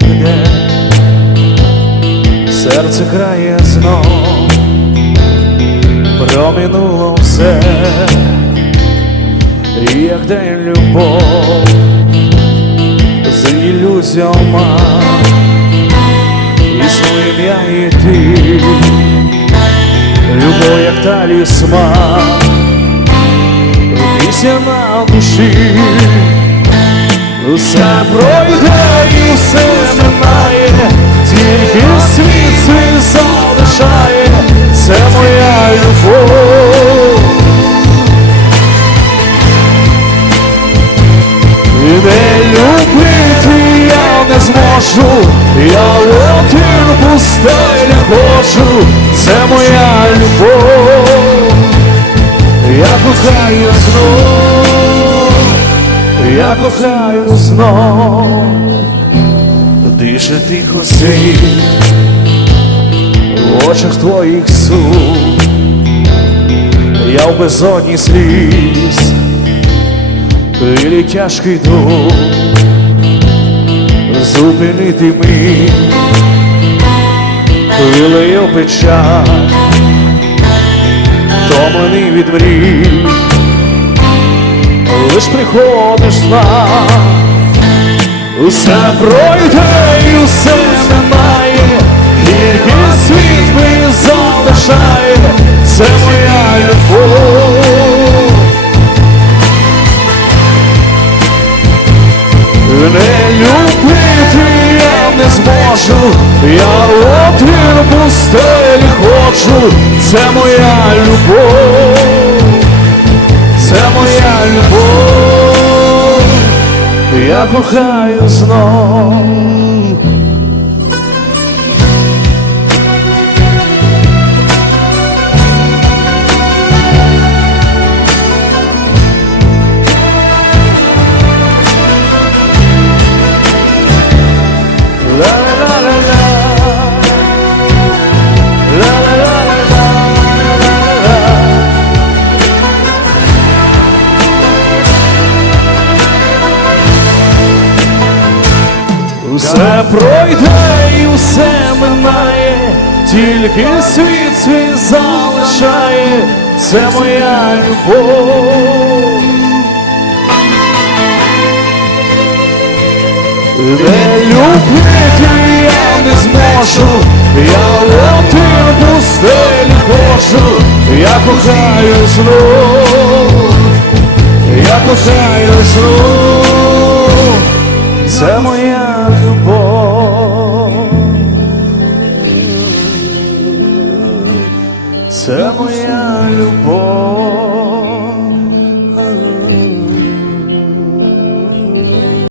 де. Серце грає знов, промінуло все, як день любов з ілюзіями існуєм я і ти, любов як талісман, пісня на душі. Усе пройде не любити я не зможу, я один пустелі хочу, це моя любов, я кохаю знов, я кохаю знов, дише тихо світ, в очах твоїх суд, я в безодні сліз или тяжкий дух зупинити мить, хвилею печаль, втомлений від мрій, лиш приходиш на усе пройде і усе минає, тільки світ мені залишає, це моя любов. Не любити я не зможу, я отвір пустелі хочу, це моя любов, це моя любов, я кохаю знов. Усе пройде і усе минає, тільки світ свій залишає, це моя любов. Не любити я не зможу, я один пустелі хочу, я кохаю знов, я кохаю знов, це